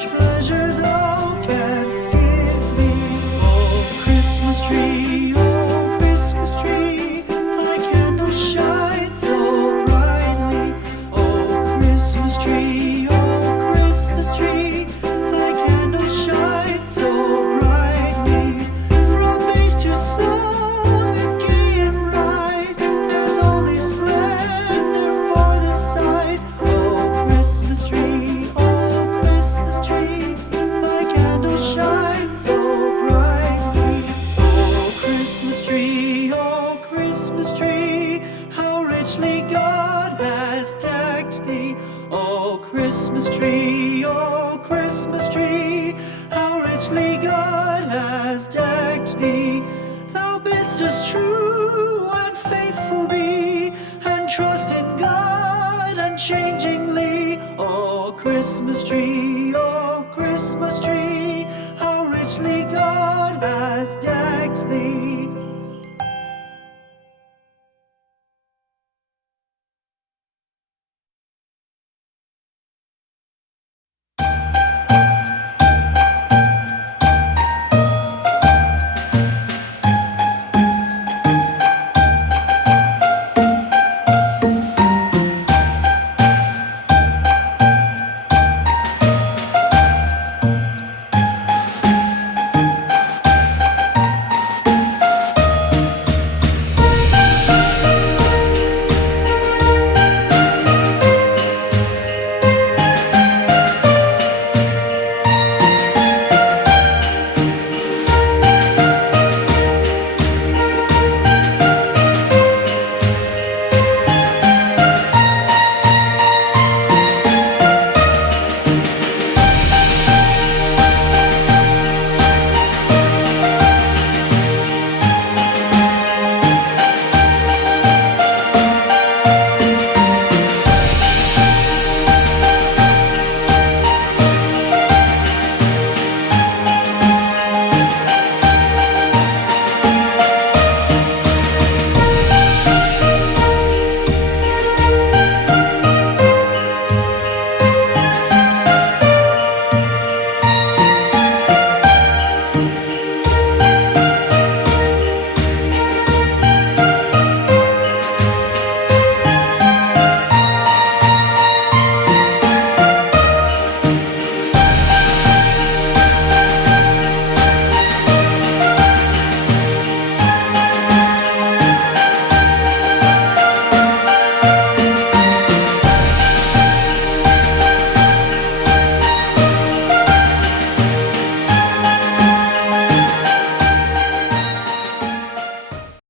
much pleasure thou canst give me. Oh Christmas tree, thy candle shines so brightly. Oh Christmas tree, thy candle shines so brightly. From base to summit, gay and bright, there's only splendor for the sight. Oh Christmas tree, thy candle shines so brightly. Oh Christmas tree, how richly God has decked thee. Oh Christmas tree, how richly God has decked thee. Thou bidst us true and faithful be, and trust in God unchangingly. Oh Christmas tree,